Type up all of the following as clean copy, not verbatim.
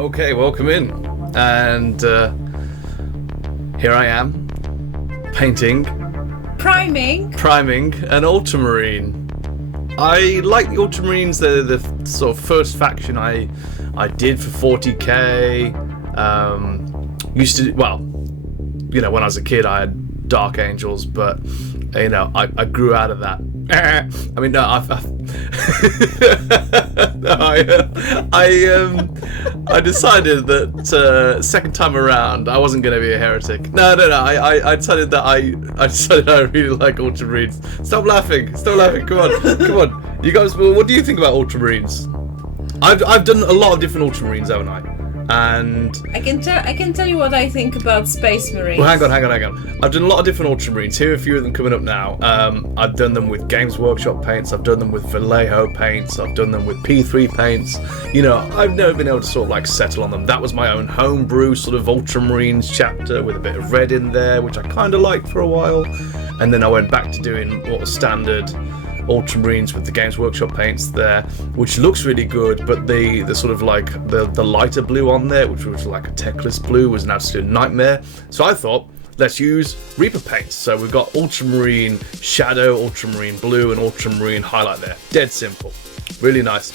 Okay, welcome in. And here I am, painting, priming an Ultramarine. I like the Ultramarines. They're the sort of first faction I did for 40k. Used to, well, you know, when I was a kid I had Dark Angels, but you know, I grew out of that. I mean, no, I decided that second time around I wasn't going to be a heretic. No. I decided that I really like Ultramarines. Stop laughing. Come on. You guys, what do you think about Ultramarines? I've done a lot of different Ultramarines, haven't I? And I can tell you what I think about Space Marines. well, hang on. I've done a lot of different Ultramarines. Here are a few of them coming up now. I've done them with Games Workshop paints. I've done them with Vallejo paints. I've done them with P3 paints. You know, I've never been able to sort of like settle on them. That was my own homebrew sort of Ultramarines chapter with a bit of red in there, which I kind of liked for a while. And then I went back to doing what was standard Ultramarines with the Games Workshop paints there, which looks really good, but the sort of like the lighter blue on there, which was like a techless blue, was an absolute nightmare. So I thought, let's use Reaper paints. So we've got Ultramarine Shadow, Ultramarine Blue, and Ultramarine Highlight there. Dead simple. Really nice.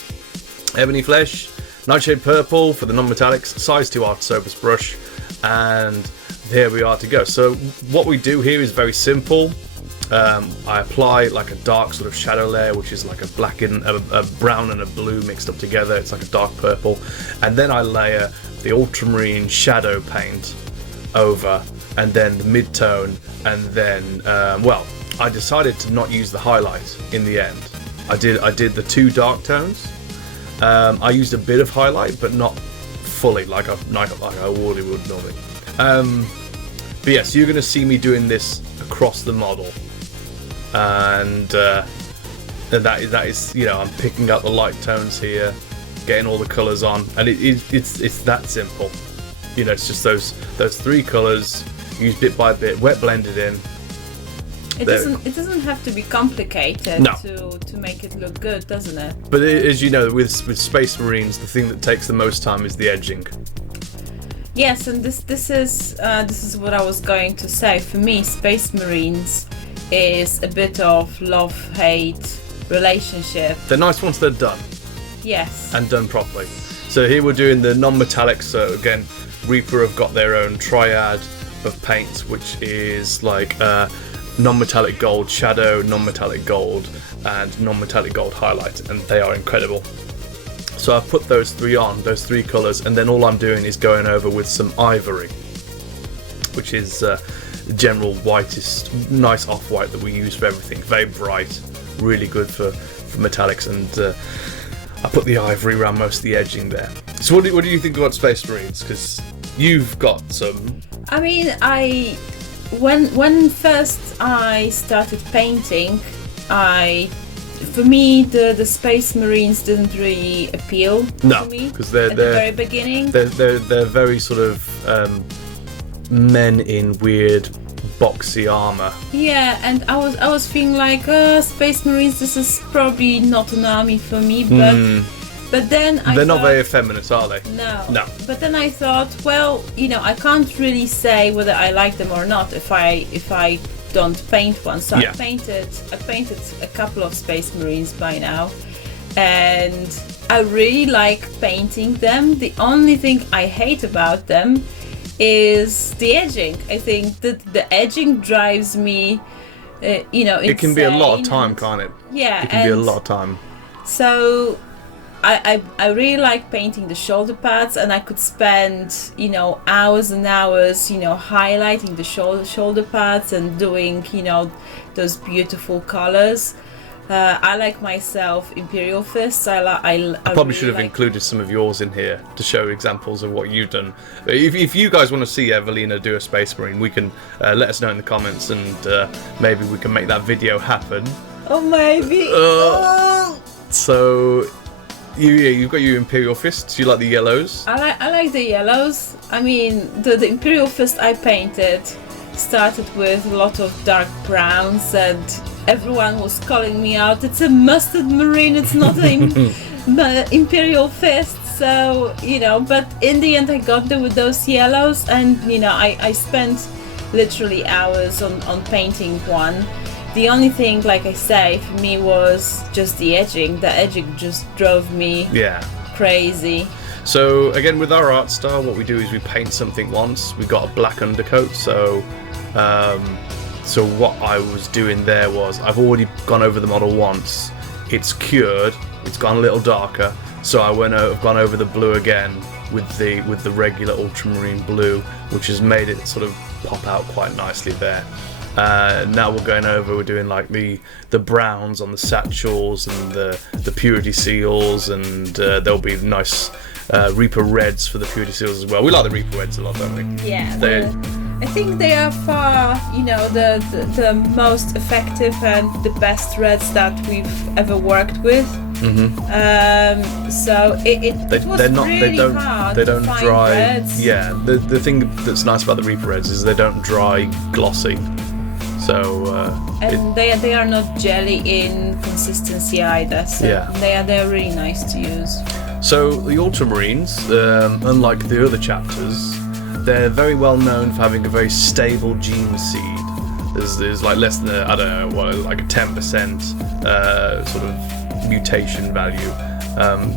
Ebony Flesh, Nightshade Purple for the non-metallics, size 2 Art Sobus brush, and there we are to go. So what we do here is very simple. I apply like a dark sort of shadow layer, which is like a black and a brown and a blue mixed up together. It's like a dark purple, and then I layer the Ultramarine shadow paint over, and then the mid-tone, and then well, I decided to not use the highlight in the end. I did the 2 dark tones. I used a bit of highlight, but not fully like I would normally. But yes, you're going to see me doing this across the model. And that is, you know, I'm picking up the light tones here, getting all the colours on, and it's that simple. You know, it's just those 3 colours, used bit by bit, wet blended in. It doesn't have to be complicated to make it look good, doesn't it? But as you know, with Space Marines, the thing that takes the most time is the edging. Yes, and this is what I was going to say. For me, Space Marines is a bit of love-hate relationship. They're nice once they're done. Yes. And done properly. So here we're doing the non-metallic. So again, Reaper have got their own triad of paints, which is like non-metallic gold shadow, non-metallic gold, and non-metallic gold highlight, and they are incredible. So I've put those 3 on, those 3 colours, and then all I'm doing is going over with some ivory, which is general whitest, nice off-white that we use for everything. Very bright, really good for metallics, and I put the ivory around most of the edging there. So what do you think about Space Marines? Because you've got some. I mean, when first I started painting, for me the Space Marines didn't really appeal to me. Because they're at the very beginning. They're very sort of men in weird boxy armor. Yeah, and I was feeling like Space Marines, this is probably not an army for me, but then they're not very effeminate, are they? No. But then I thought, well, you know, I can't really say whether I like them or not if I don't paint one. So yeah. I painted a couple of Space Marines by now, and I really like painting them. The only thing I hate about them is the edging. I think that the edging drives me, insane. It can be a lot of time, can't it? Yeah, it can be a lot of time. So I really like painting the shoulder pads, and I could spend, hours and hours, highlighting the shoulder pads and doing, those beautiful colors. I like myself Imperial Fists. I probably really should have included some of yours in here to show examples of what you've done. If you guys want to see Evelina do a Space Marine, we can let us know in the comments, and maybe we can make that video happen. Oh, maybe. So, you've got your Imperial Fists. You like the yellows? I like the yellows. I mean, the Imperial Fist I painted started with a lot of dark browns, and everyone was calling me out. It's a mustard marine. It's not an Imperial Fist. So, but in the end I got there with those yellows, and I spent literally hours on painting one. The only thing, like I say, for me was just the edging. The edging just drove me crazy. So again, with our art style, what we do is we paint something once. We've got a black undercoat, so what I was doing there was I've already gone over the model once. It's cured. It's gone a little darker. So I've gone over the blue again with the regular ultramarine blue, which has made it sort of pop out quite nicely there. Now we're doing like the browns on the satchels and the purity seals, and there'll be nice Reaper reds for the purity seals as well. We like the Reaper reds a lot, don't we? Yeah. I think they are far, the most effective and the best reds that we've ever worked with. Mm-hmm. So it was really hard to find dry. reds. Yeah, the thing that's nice about the Reaper reds is they don't dry glossy. So they are not jelly in consistency either. So they're really nice to use. So the Ultramarines, unlike the other chapters, they're very well known for having a very stable gene seed. There's like less than like a 10% sort of mutation value.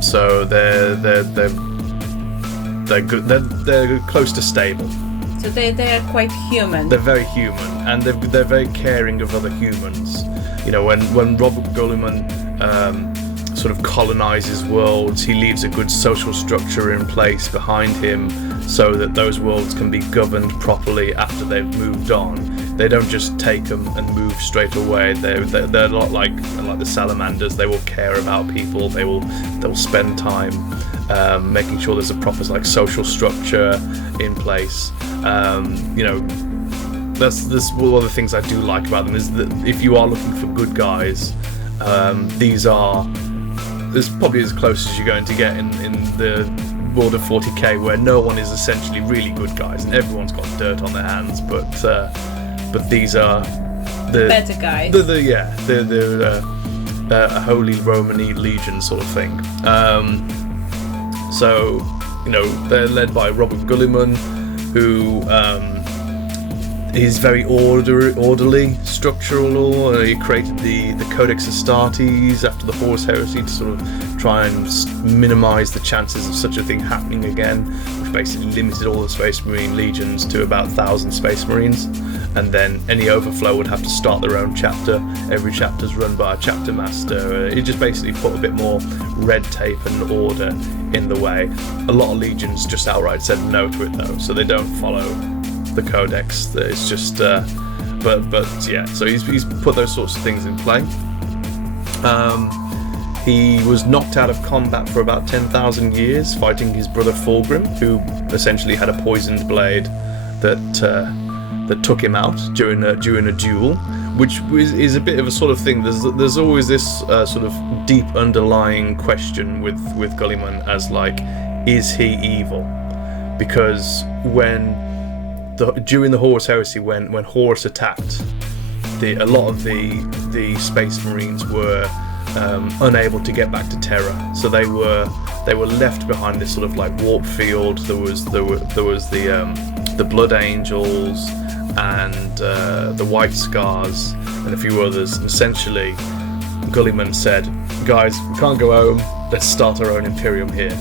So they're good. They're close to stable. So they are quite human. They're very human, and they're very caring of other humans. When Robert Guilliman sort of colonizes worlds, he leaves a good social structure in place behind him so that those worlds can be governed properly after they've moved on. They don't just take them and move straight away. They're a lot like the salamanders. They will care about people. They'll spend time making sure there's a proper social structure in place. That's one of the things I do like about them, is that if you are looking for good guys, this is probably as close as you're going to get in the world of 40k, where no one is essentially really good guys and everyone's got dirt on their hands, but these are the better guys. A Holy Roman Legion sort of thing. So they're led by Robert Guilliman, who is very orderly, structural. He created the Codex Astartes after the Horus Heresy to sort of try and minimise the chances of such a thing happening again, which basically limited all the Space Marine legions to about 1,000 Space Marines, and then any overflow would have to start their own chapter. Every chapter's run by a chapter master. It just basically put a bit more red tape and order in the way. A lot of legions just outright said no to it though, so they don't follow the Codex. It's just so he's put those sorts of things in play. He was knocked out of combat for about 10,000 years fighting his brother Fulgrim, who essentially had a poisoned blade that took him out during a duel, which is a bit of a sort of thing. There's always this sort of deep underlying question with Guilliman as is he evil? Because during the Horus Heresy, when Horus attacked, a lot of the Space Marines were unable to get back to Terra, so they were left behind this sort of warp field. There was the Blood Angels and the White Scars and a few others. And essentially, Guilliman said, "Guys, we can't go home. Let's start our own Imperium here."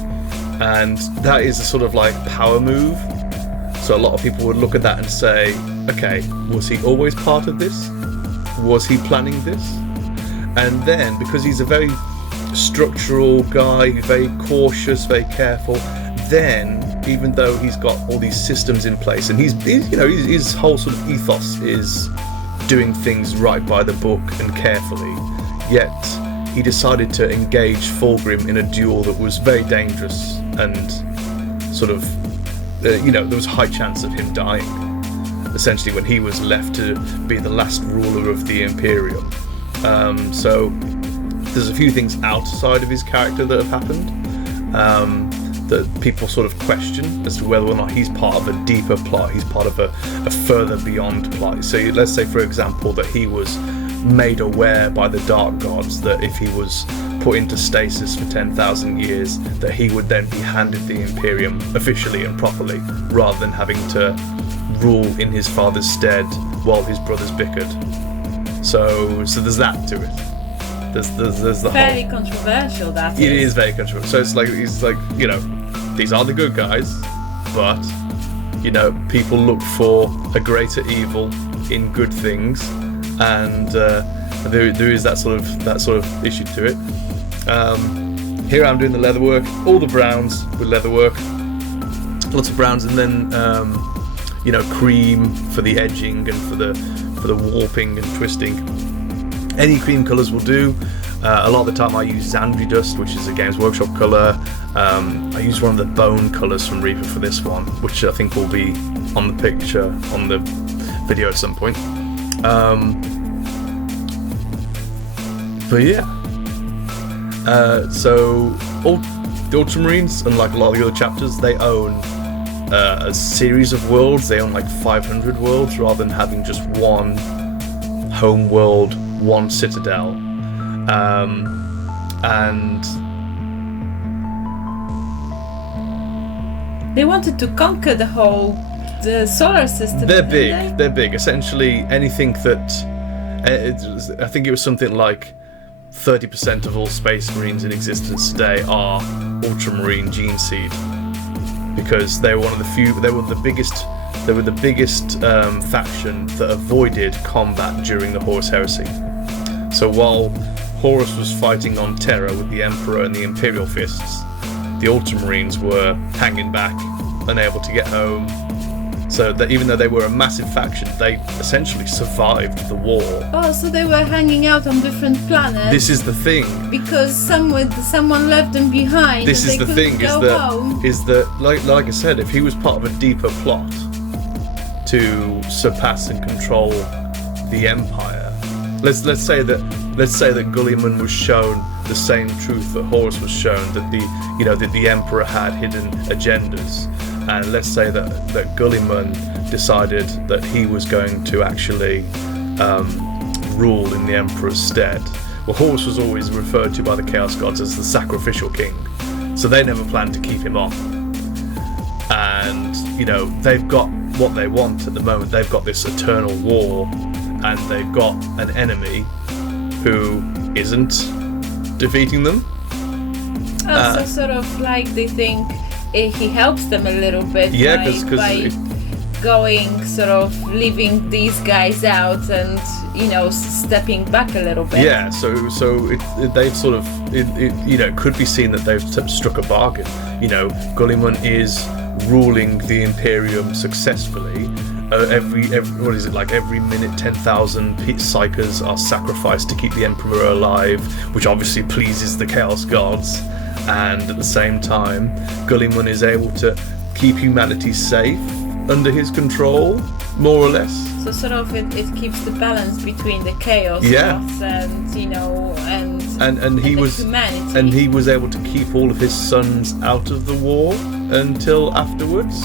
And that is a sort of power move. So a lot of people would look at that and say, okay, was he always part of this? Was he planning this? And then, because he's a very structural guy, very cautious, very careful, then, even though he's got all these systems in place, and his whole sort of ethos is doing things right by the book and carefully, yet he decided to engage Fulgrim in a duel that was very dangerous and sort of there was a high chance of him dying, essentially, when he was left to be the last ruler of the Imperium. So there's a few things outside of his character that have happened that people sort of question as to whether or not he's part of a deeper plot, he's part of a further beyond plot. So let's say, for example, that he was made aware by the Dark Gods that if he was put into stasis for 10,000 years, that he would then be handed the Imperium officially and properly, rather than having to rule in his father's stead while his brothers bickered. So there's that to it. There's the fairly whole... controversial, that It is very controversial. So it's like, you know, these are the good guys, but, you know, people look for a greater evil in good things, and there is that sort of issue to it. Here I'm doing the leatherwork, all the browns with leatherwork, lots of browns, and then you know, cream for the edging and for the warping and twisting. Any cream colours will do. A lot of the time I use Xandri Dust, which is a Games Workshop colour. I use one of the bone colours from Reaper for this one, which I think will be on the picture, on the video at some point. But yeah. So the Ultramarines, unlike a lot of the other chapters, they own a series of worlds. They own like 500 worlds rather than having just one home world, one citadel. And they wanted to conquer the solar system. They're big. Essentially, anything that I think it was something like 30% of all Space Marines in existence today are Ultramarine gene seed, because they were one of the few. They were the biggest faction that avoided combat during the Horus Heresy. So while Horus was fighting on Terra with the Emperor and the Imperial Fists, the Ultramarines were hanging back, unable to get home. So that even though they were a massive faction, they essentially survived the war. Oh, so they were hanging out on different planets. This is the thing. Because someone left them behind. This is the thing. Is that like I said, if he was part of a deeper plot to surpass and control the Empire, let's say that Guilliman was shown the same truth that Horus was shown, that the Emperor had hidden agendas. And let's say that Guilliman decided that he was going to actually rule in the Emperor's stead. Well, Horus was always referred to by the Chaos Gods as the sacrificial king, so they never planned to keep him on. And, you know, they've got what they want at the moment. They've got this eternal war, and they've got an enemy who isn't defeating them. So sort of like they think he helps them a little bit by going, sort of leaving these guys out and, you know, stepping back a little bit. Yeah, so they've sort of, you know, it could be seen that they've struck a bargain. You know, Guilliman is ruling the Imperium successfully. Every what is it, like every minute 10,000 psychers are sacrificed to keep the Emperor alive, which obviously pleases the Chaos Gods. And at the same time, Guilliman is able to keep humanity safe under his control, more or less. So sort of it keeps the balance between the Chaos Gods and, you know, and humanity. And he was able to keep all of his sons out of the war until afterwards,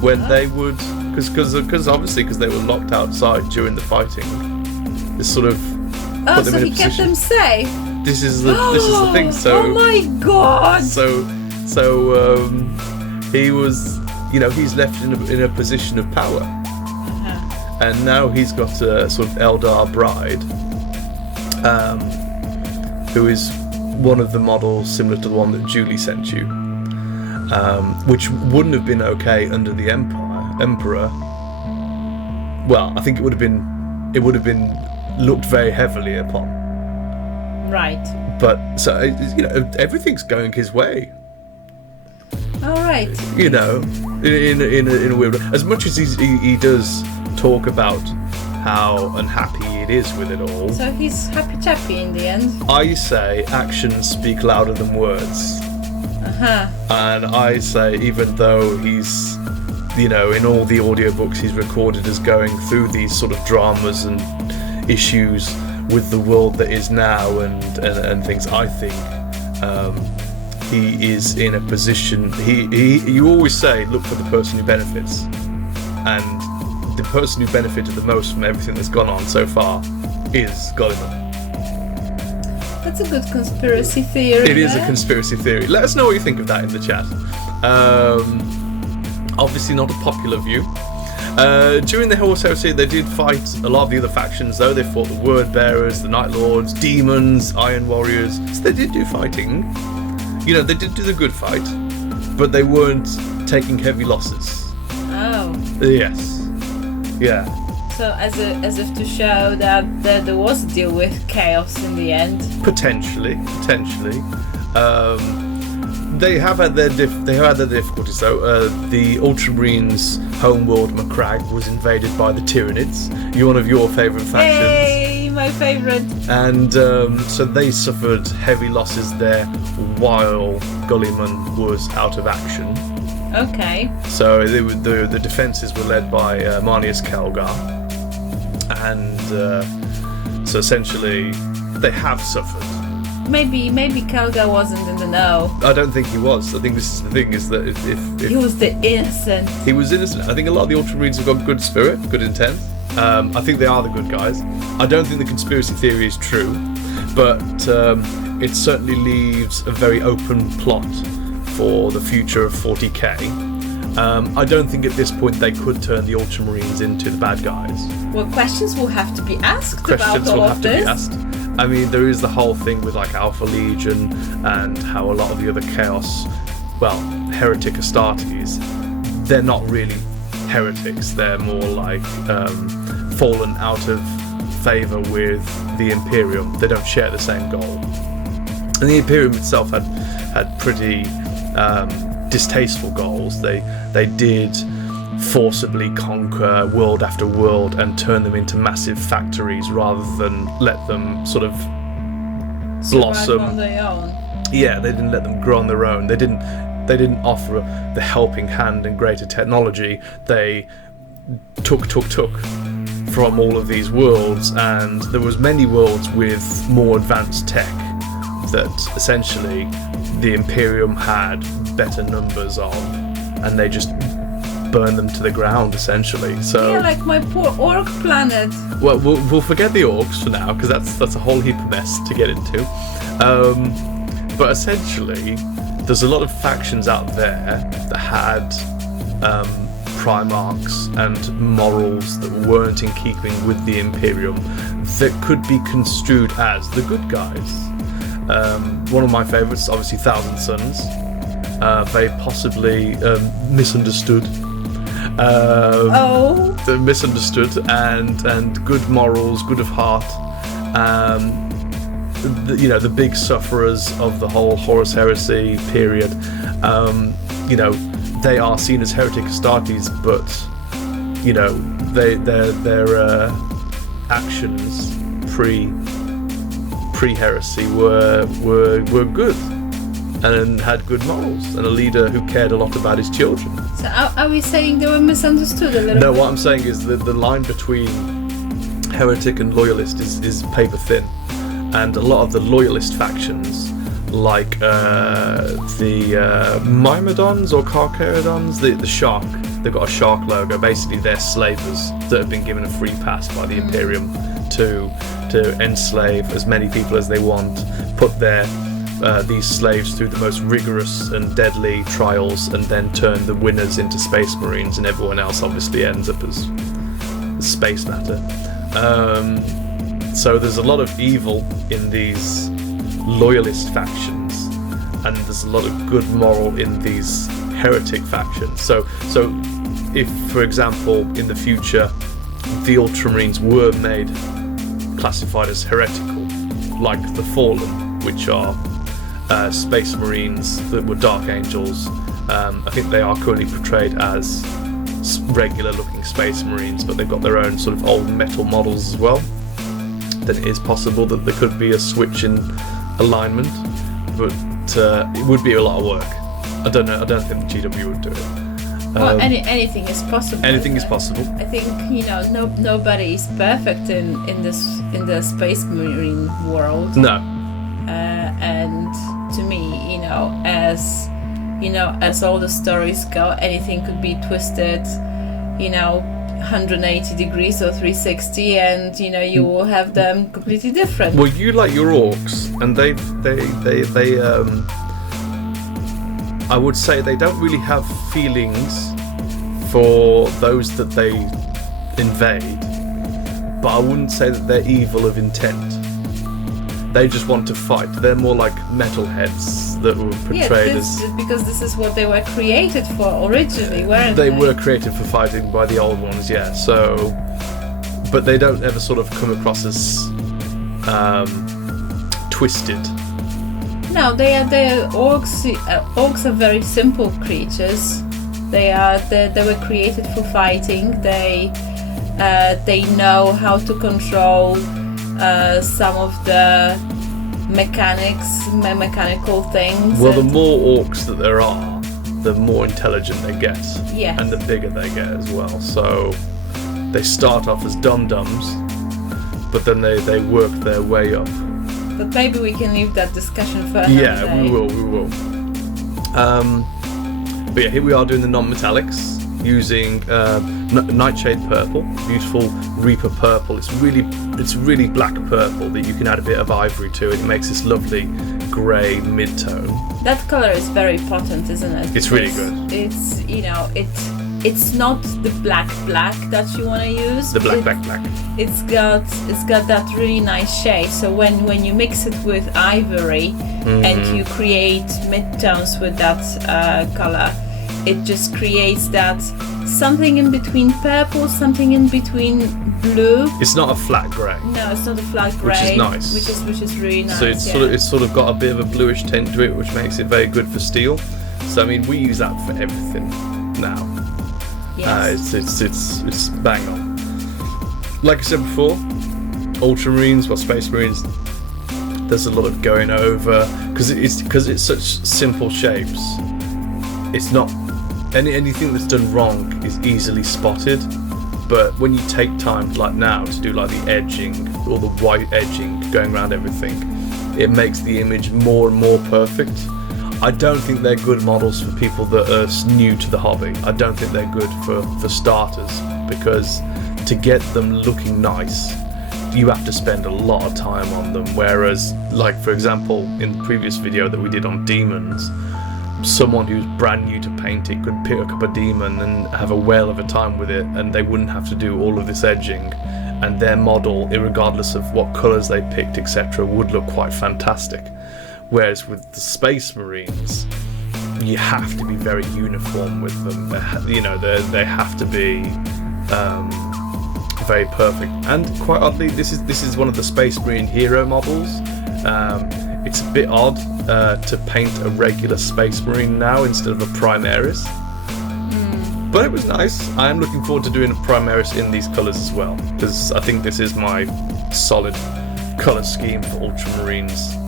when they would, because they were locked outside during the fighting. This sort of put them in a position. Kept them safe. This is the thing. So, oh my god! So he was, you know, he's left in a position of power, and now he's got a sort of Eldar bride, who is one of the models similar to the one that Julie sent you, which wouldn't have been okay under the Emperor. Well, I think it would have been looked very heavily upon. Right. But so, you know, everything's going his way. All right. You know, in a weird way. As much as he does talk about how unhappy it is with it all. So he's happy chappy in the end. I say actions speak louder than words. And I say, even though he's, you know, in all the audiobooks he's recorded as going through these sort of dramas and issues with the world that is now and things, I think he is in a position. You always say, look for the person who benefits, and the person who benefited the most from everything that's gone on so far is Guilliman. That's a good conspiracy theory. It is a conspiracy theory. Let us know what you think of that in the chat. Obviously not a popular view. During the Horus Heresy, they did fight a lot of the other factions, though. They fought the Word Bearers, the Night Lords, Demons, Iron Warriors. So they did do fighting. You know, they did do the good fight, but they weren't taking heavy losses. Oh. Yes. Yeah. So as if to show that there was a deal with chaos in the end. Potentially. They have had their difficulties though. The Ultramarines' homeworld Macragge was invaded by the Tyranids. You're one of your favourite factions. Yay, my favourite. And so they suffered heavy losses there while Guilliman was out of action. Okay. So the defences were led by Marnius Calgar, and so essentially they have suffered. Maybe Kelga wasn't in the know. I don't think he was. I think this is the thing, is that if he was the innocent. He was innocent. I think a lot of the Ultramarines have got good spirit, good intent. I think they are the good guys. I don't think the conspiracy theory is true, but it certainly leaves a very open plot for the future of 40k. I don't think at this point they could turn the Ultramarines into the bad guys. Well, questions will have to be asked Questions about all will of have this. to be asked. I mean, there is the whole thing with like Alpha Legion and how a lot of the other Chaos, well, heretic Astartes, they're not really heretics. They're more like fallen out of favour with the Imperium. They don't share the same goal. And the Imperium itself had pretty distasteful goals. They did forcibly conquer world after world and turn them into massive factories rather than let them sort of blossom on their own. Yeah, they didn't let them grow on their own. They didn't offer the helping hand and greater technology. They took from all of these worlds, and there was many worlds with more advanced tech that essentially the Imperium had better numbers of, and they just burn them to the ground essentially. So yeah, like my poor orc planet. Well, we'll forget the orcs for now, because that's a whole heap of mess to get into. But essentially, there's a lot of factions out there that had primarchs and morals that weren't in keeping with the Imperium, that could be construed as the good guys. One of my favourites, obviously, Thousand Sons. Very possibly misunderstood. They're misunderstood and good morals, good of heart. The big sufferers of the whole Horus Heresy period. They are seen as heretic Astartes, but their actions pre-heresy were good and had good morals, and a leader who cared a lot about his children. So are we saying they were misunderstood a little bit? No, what I'm saying is that the line between heretic and loyalist is paper thin, and a lot of the loyalist factions, like the Myrmidons or Carcharodons, the shark, they've got a shark logo. Basically, they're slavers that have been given a free pass by the Imperium to enslave as many people as they want, put these slaves through the most rigorous and deadly trials, and then turn the winners into space marines, and everyone else obviously ends up as space matter. So there's a lot of evil in these loyalist factions, and there's a lot of good moral in these heretic factions. So if, for example, in the future the Ultramarines were made classified as heretical, like the Fallen, which are space marines that were dark angels. I think they are currently portrayed as regular looking space marines, but they've got their own sort of old metal models as well. Then it is possible that there could be a switch in alignment, but it would be a lot of work. I don't know. I don't think the GW would do it. Well, anything is possible. Anything is possible. I think nobody is perfect in the space marine world. No. And to me, as all the stories go, anything could be twisted. 180 degrees or 360, and you will have them completely different. Well, you like your orcs, and they I would say they don't really have feelings for those that they invade, but I wouldn't say that they're evil of intent. They just want to fight. They're more like metalheads that were portrayed because this is what they were created for originally, weren't they? They were created for fighting by the old ones, yeah. So, but they don't ever sort of come across as twisted. No, they are orcs. Orcs are very simple creatures. They were created for fighting. They know how to control some of the mechanical things. Well, the more orcs that there are, the more intelligent they get. Yes. And the bigger they get as well. So they start off as dum-dums, but then they work their way up. But maybe we can leave that discussion for another Yeah, day. we will. But yeah, here we are doing the non-metallics using Nightshade Purple, beautiful Reaper Purple. It's really black purple that you can add a bit of ivory to. It makes this lovely grey mid-tone. That colour is very potent, isn't it? It's really good. It's not the black that you want to use. The black. It's got that really nice shade. So when you mix it with ivory and you create mid-tones with that colour, it just creates that something in between purple, something in between blue. It's not a flat grey. No, it's not a flat grey. Which is nice. Which is really nice. So it's sort of got a bit of a bluish tint to it, which makes it very good for steel. So I mean, we use that for everything now. Yes. It's bang on. Like I said before, Ultramarines, Space Marines. There's a lot of going over because it's such simple shapes. It's not anything that's done wrong is easily spotted. But when you take time like now to do like the edging, all the white edging going around everything, it makes the image more and more perfect. I don't think they're good models for people that are new to the hobby. I don't think they're good for starters, because to get them looking nice, you have to spend a lot of time on them. Whereas, like for example, in the previous video that we did on demons, someone who's brand new to painting could pick up a demon and have a whale of a time with it, and they wouldn't have to do all of this edging, and their model, regardless of what colours they picked, etc., would look quite fantastic. Whereas with the Space Marines, you have to be very uniform with them. They have to be very perfect. And quite oddly, this is one of the Space Marine hero models. It's a bit odd to paint a regular Space Marine now instead of a Primaris. But it was nice. I am looking forward to doing a Primaris in these colours as well, because I think this is my solid colour scheme for Ultramarines.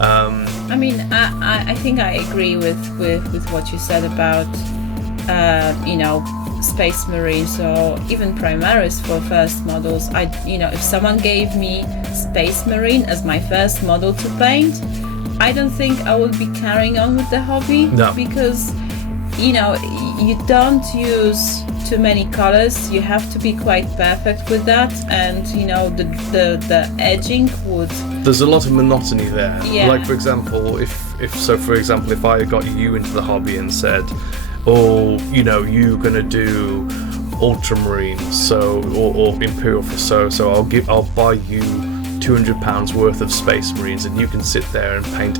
I mean, I think I agree with what you said about Space Marines or even Primaris for first models. If someone gave me Space Marine as my first model to paint, I don't think I would be carrying on with the hobby. No. Because you don't use too many colors. You have to be quite perfect with that, and the edging would. There's a lot of monotony there. Yeah. Like for example, if I got you into the hobby and said, "Oh, you're gonna do Ultramarines, or Imperial, so I'll buy you £200 worth of Space Marines, and you can sit there and paint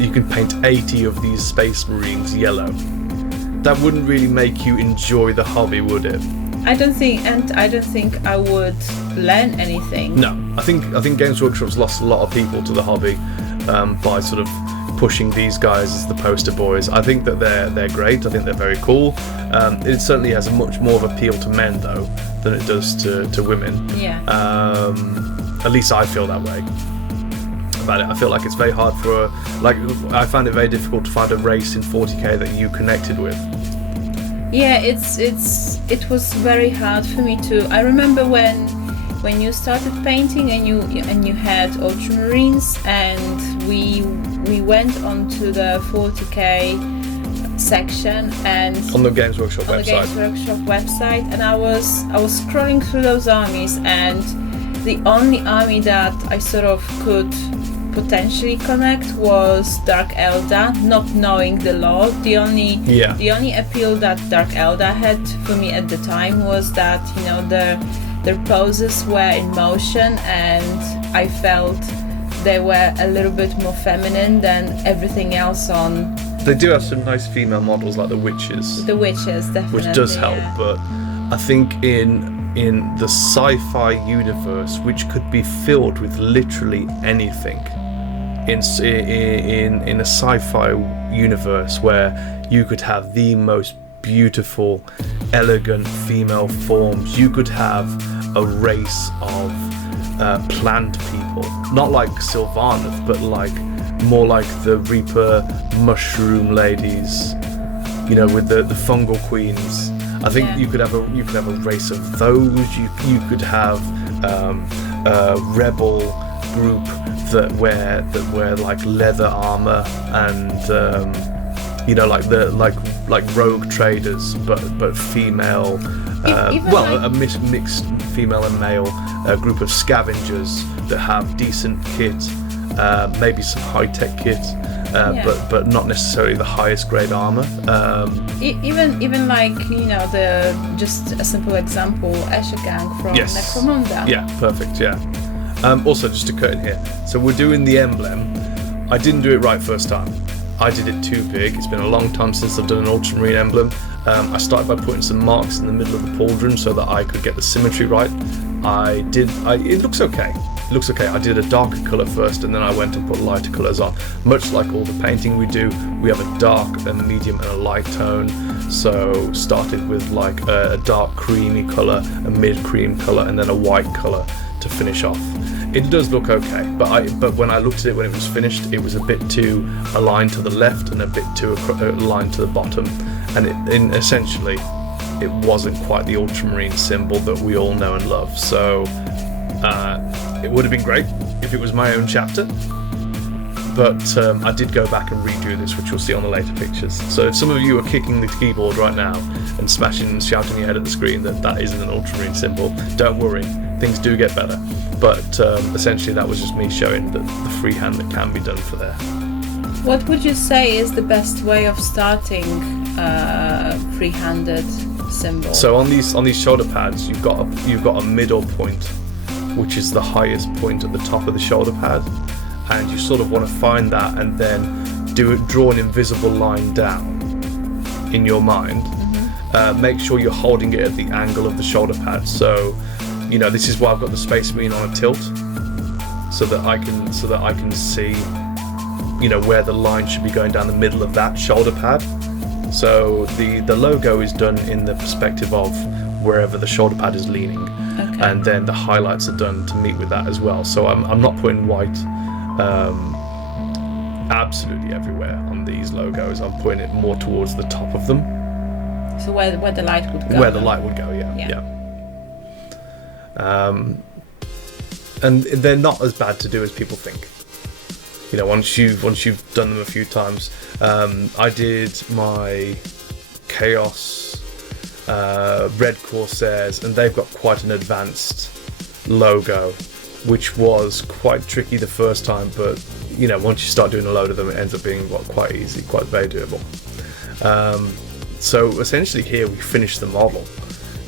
you can paint 80 of these Space Marines yellow." That wouldn't really make you enjoy the hobby, would it? I don't think I would learn anything. No, I think Games Workshop's lost a lot of people to the hobby by sort of pushing these guys as the poster boys. I think that they're great. I think they're very cool. It certainly has a much more of appeal to men though than it does to women. Yeah. At least I feel that way about it. I feel like it's very hard I found it very difficult to find a race in 40k that you connected with. Yeah, it was very hard for me too. I remember when you started painting and you had Ultramarines, and we went on to the 40k section and on the Games Workshop on the website. Games Workshop website, and I was scrolling through those armies, and the only army that I sort of could potentially connect was Dark Eldar, not knowing the lore. The only appeal that Dark Eldar had for me at the time was that, you know, their poses were in motion, and I felt they were a little bit more feminine than everything else on. They do have some nice female models like the witches. The witches, definitely. Which does help, yeah. but I think in the sci-fi universe, which could be filled with literally anything, in a sci-fi universe where you could have the most beautiful, elegant female forms, you could have a race of plant people, not like Sylvanas, but like more like the Reaper mushroom ladies, you know, with the fungal queens. I think you could have a race of those. You could have a rebel group that wear like leather armor and you know, like rogue traders, but female. A mixed female and male group of scavengers that have decent kit, maybe some high-tech kit, but not necessarily the highest grade armor. Even like, you know, just a simple example, Escher Gang from Necromunda. Yeah, perfect. Yeah. Also, just to cut in here, so we're doing the emblem. I didn't do it right first time. I did it too big. It's been a long time since I've done an Ultramarine emblem. I started by putting some marks in the middle of the pauldron so that I could get the symmetry right. It looks okay. It looks okay. I did a darker colour first, and then I went and put lighter colours on. Much like all the painting we do, we have a dark, a medium, and a light tone. So started with like a dark creamy colour, a mid cream colour, and then a white colour to finish off. It does look okay, but when I looked at it when it was finished, it was a bit too aligned to the left and a bit too aligned to the bottom, and essentially it wasn't quite the Ultramarine symbol that we all know and love. So it would have been great if it was my own chapter, but I did go back and redo this, which you'll see on the later pictures. So if some of you are kicking the keyboard right now and smashing and shouting your head at the screen that isn't an Ultramarine symbol, don't worry, things do get better. But essentially that was just me showing the freehand that can be done for there. What would you say is the best way of starting free-handed symbol? So on these shoulder pads, you've got a middle point, which is the highest point at the top of the shoulder pad, and you sort of want to find that and then draw an invisible line down in your mind. Mm-hmm. Make sure you're holding it at the angle of the shoulder pad. So, you know, this is why I've got the spacemarine on a tilt, so that I can see, you know, where the line should be going down the middle of that shoulder pad. So the logo is done in the perspective of wherever the shoulder pad is leaning, and then the highlights are done to meet with that as well. So I'm not putting white absolutely everywhere on these logos. I'm putting it more towards the top of them. So where the light would go. Where the light would go, yeah. And they're not as bad to do as people think. You know, once you've done them a few times. I did my Chaos Red Corsairs, and they've got quite an advanced logo, which was quite tricky the first time, but you know, once you start doing a load of them, it ends up being quite easy, quite very doable. So essentially here we finished the model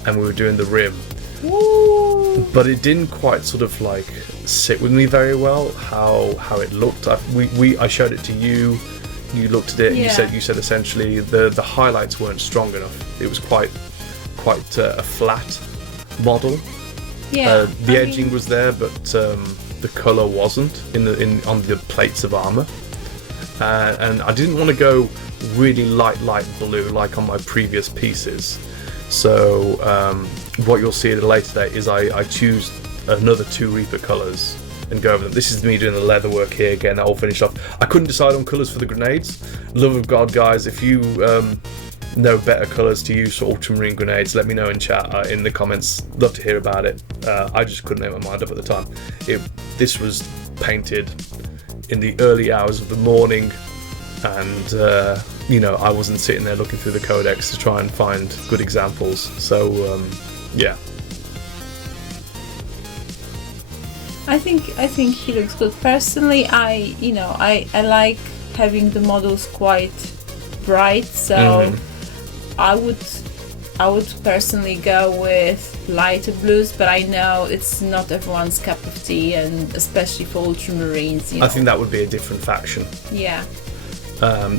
and we were doing the rim. Woo! But it didn't quite sort of like sit with me very well how it looked. I showed it to you. You looked at it. Yeah. And you said essentially the highlights weren't strong enough. It was quite a flat model. Yeah. The edging was there, but the color wasn't on the plates of armor. And I didn't want to go really light blue like on my previous pieces. So what you'll see at a later date is I choose another 2 Reaper colours and go over them. This is me doing the leather work here again. That all finished off. I couldn't decide on colours for the grenades. Love of God, guys, if you know better colours to use for Ultramarine grenades, let me know in chat, in the comments. Love to hear about it. I just couldn't make my mind up at the time. This was painted in the early hours of the morning and I wasn't sitting there looking through the codex to try and find good examples. So yeah. I think he looks good. Personally, I like having the models quite bright, so I would personally go with lighter blues, but I know it's not everyone's cup of tea, and especially for Ultramarines. I think that would be a different faction. Yeah.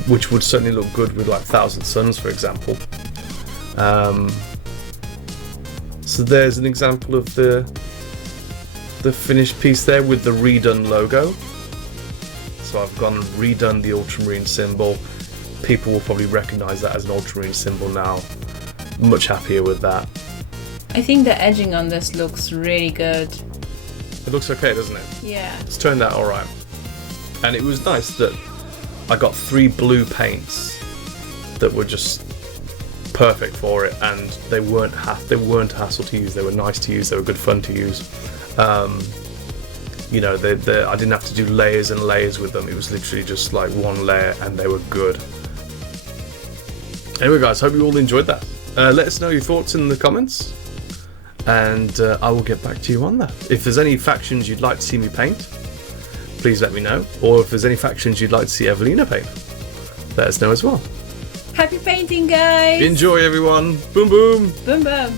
Which would certainly look good with like Thousand Suns, for example. So there's an example of the finished piece there with the redone logo. So I've gone and redone the Ultramarine symbol. People will probably recognise that as an Ultramarine symbol now. Much happier with that. I think the edging on this looks really good. It looks okay, doesn't it? Yeah. It's turned out alright. And it was nice that I got 3 blue paints that were just perfect for it, and they weren't a hassle to use. They were nice to use. They were good fun to use. I didn't have to do layers and layers with them. It was literally just like one layer, and they were good. Anyway, guys, hope you all enjoyed that. Let us know your thoughts in the comments, and I will get back to you on that. If there's any factions you'd like to see me paint, please let me know. Or if there's any factions you'd like to see Evelina paint, let us know as well. Happy painting, guys! Enjoy, everyone! Boom, boom! Boom, boom!